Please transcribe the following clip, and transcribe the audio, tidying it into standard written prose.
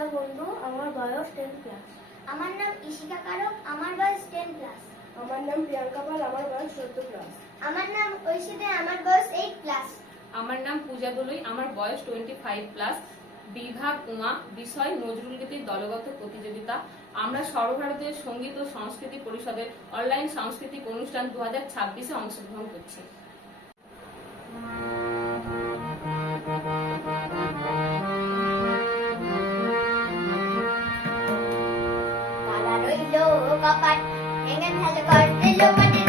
কবিতা বন্ধু, আমার বয়স 10 ক্লাস। আমার নাম ইশিকা কারক, আমার বয়স 10 ক্লাস। আমার নাম প্রিয়াঙ্কা পাল, আমার বয়স 14 ক্লাস। আমার নাম ঐশী, আমার বয়স 8 ক্লাস। আমার নাম পূজা দলুই, আমার বয়স 25 প্লাস। বিভাগ উমা, বিষয় নজরুল গীতির দলগত প্রতিযোগিতা। আমরা সর্বভারতীয় সঙ্গীত ও সংস্কৃতি পরিষদের অনলাইন সাংস্কৃতিক অনুষ্ঠান 2026-এ অংশগ্রহণ করছি। কালা রইল কপাট, ভেঙে ফেলে করতে লোকাটি